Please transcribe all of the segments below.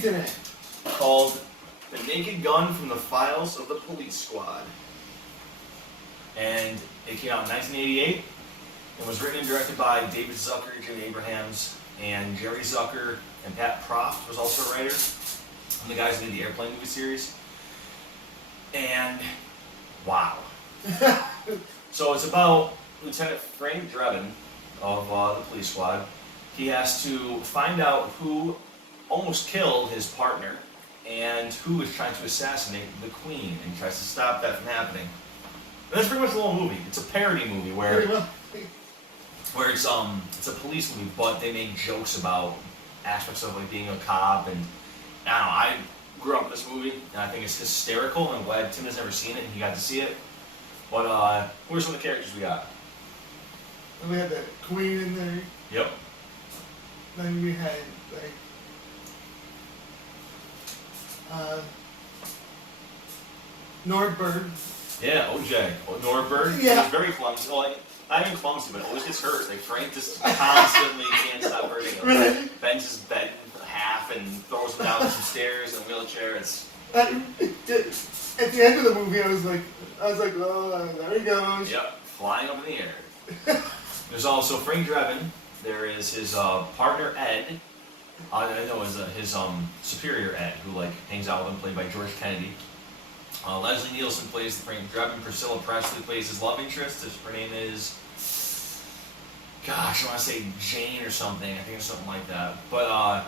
movie today? Called The Naked Gun from the Files of the Police Squad. And it came out in 1988. It was written and directed by David Zucker, Jim Abrahams, and Jerry Zucker, and Pat Proft was also a writer. And the guys who did the Airplane movie series. And, wow. So it's about Lieutenant Frank Drebin of the police squad. He has to find out who almost killed his partner and who is trying to assassinate the Queen, and he tries to stop that from happening. And that's pretty much the whole movie. It's a parody movie where it's a police movie, but they make jokes about aspects of like being a cop, and I don't know, I grew up with this movie and I think it's hysterical, and I'm glad Tim has never seen it and he got to see it. But who are some of the characters we got? We had the Queen in there. Yep. Then we had Nordberg. Yeah, OJ. Nordberg. Yeah. He's very clumsy. Well, not even clumsy, but always gets hurt. Like Frank just constantly can't stop hurting him. Really? Bends his bed in half and throws him down some stairs in a wheelchair. It's At the end of the movie, I was like, oh, there he goes. Yep, flying up in the air. There's also Frank Drebin. There is his partner Ed. I know his superior Ed, who like hangs out with him, played by George Kennedy. Leslie Nielsen plays Frank Drebin. Priscilla Presley plays his love interest. Her name is, gosh, I want to say Jane or something. I think it's something like that. But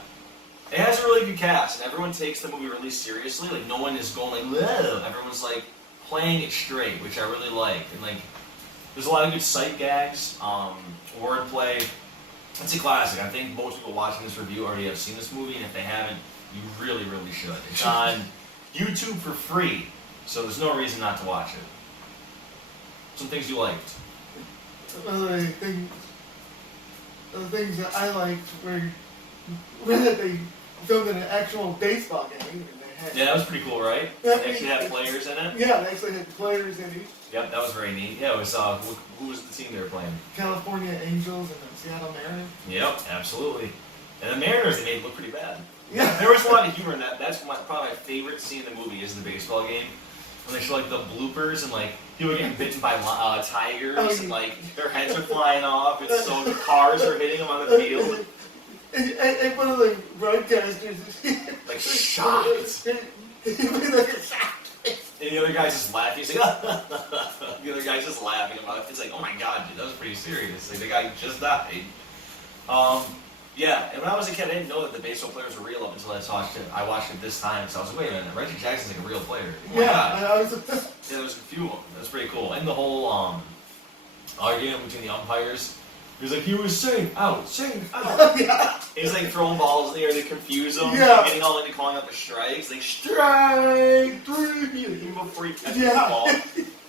it has a really good cast, and everyone takes the movie really seriously. Like no one is going like, whoa. Everyone's like playing it straight, which I really like. And like, there's a lot of good sight gags, wordplay. It's a classic. I think most people watching this review already have seen this movie, and if they haven't, you really, really should. It's on YouTube for free, so there's no reason not to watch it. Some things you liked. The things that I liked were that they filmed in an actual baseball game. Yeah, that was pretty cool, right? Yeah, They actually had players in it? Yeah, they actually had players in it. Yep, that was very neat. Yeah, it was, who was the team they were playing? California Angels and the Seattle Mariners. Yep, absolutely. And the Mariners, they made look pretty bad. Yeah. There was a lot of humor in that. That's probably my favorite scene in the movie is the baseball game. When they show like the bloopers and like people getting bitten by tigers and like their heads are flying off. It's so the cars are hitting them on the field. And one of the broadcasters like shocked. And the other guy's just laughing. He's like, the other guy's just laughing about it. It's like, oh my god, dude, that was pretty serious. Like the guy just died. Yeah, and when I was a kid, I didn't know that the baseball players were real up until I watched it this time. So I was like, wait a minute, Reggie Jackson's like a real player. Oh my god. I was. Yeah, there was a few of them. That's pretty cool. And the whole argument between the umpires. He was like, he was saying out. Yeah. He was like throwing balls in the air to confuse them. Yeah. Getting all into calling out the strikes. Like, strike 3! Even before he catches the ball.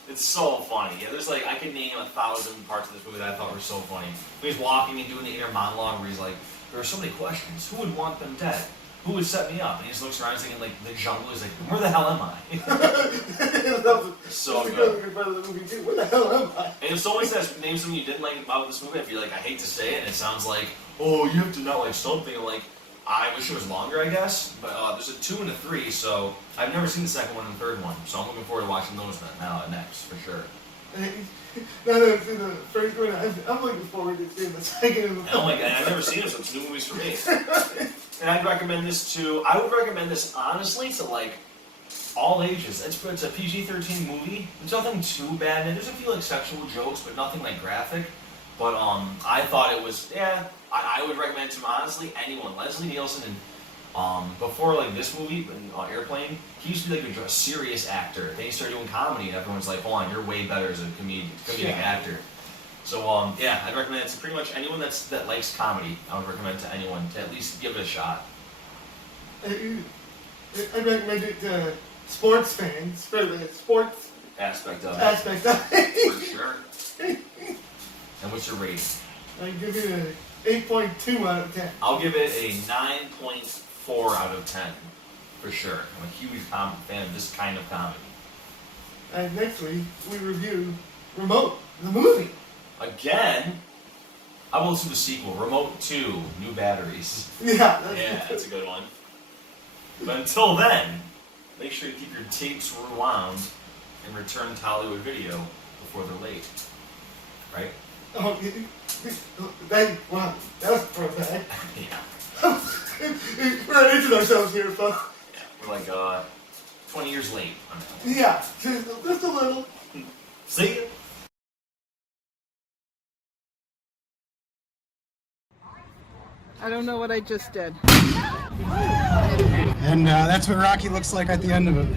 It's so funny. Yeah, there's like, I could name 1,000 parts of this movie that I thought were so funny. When he's walking and doing the inner monologue where he's like, there are so many questions. Who would want them dead? Who would set me up? And he just looks around, he's like in like the jungle. He's like, where the hell am I? So good. Where the hell am I? And if someone says, name something you didn't like about this movie, I'd be like, I hate to say it, and it sounds like, oh, you have to not like something. Like, I wish it was longer, I guess. But there's a 2 and a 3, so I've never seen the second one and the third one. So I'm looking forward to watching those next, for sure. Now that I've seen the first one, I'm looking forward to seeing the second and the third. Oh my god, I've never seen it, so it's new movies for me. And I would recommend this honestly to like all ages. It's a PG-13 movie. There's nothing too bad in it. There's a few like sexual jokes, but nothing like graphic. But I thought it was, I would recommend it to honestly anyone. Leslie Nielsen and before like this movie, Airplane, he used to be like a serious actor. Then he started doing comedy, and everyone's like, hold on, you're way better as a comedic actor. So I'd recommend it to pretty much anyone that likes comedy. I would recommend it to anyone to at least give it a shot. I'd recommend it to sports fans for the sports aspect of it. For sure. And what's your rating? I'd give it an 8.2 out of 10. I'll give it a 9.4 out of 10. For sure. I'm a huge fan of this kind of comedy. And next week, we review Remote, the movie. Again? How about let's do the sequel? Remote 2, New Batteries. Yeah. That's a good one. But until then, make sure you keep your tapes rewound and return to Hollywood Video before they're late. Right? Oh, wow, that was perfect. Yeah. We're into ourselves here, folks. Yeah. We're like 20 years late on that. Yeah, just a little. See ya. I don't know what I just did. And that's what Rocky looks like at the end of it.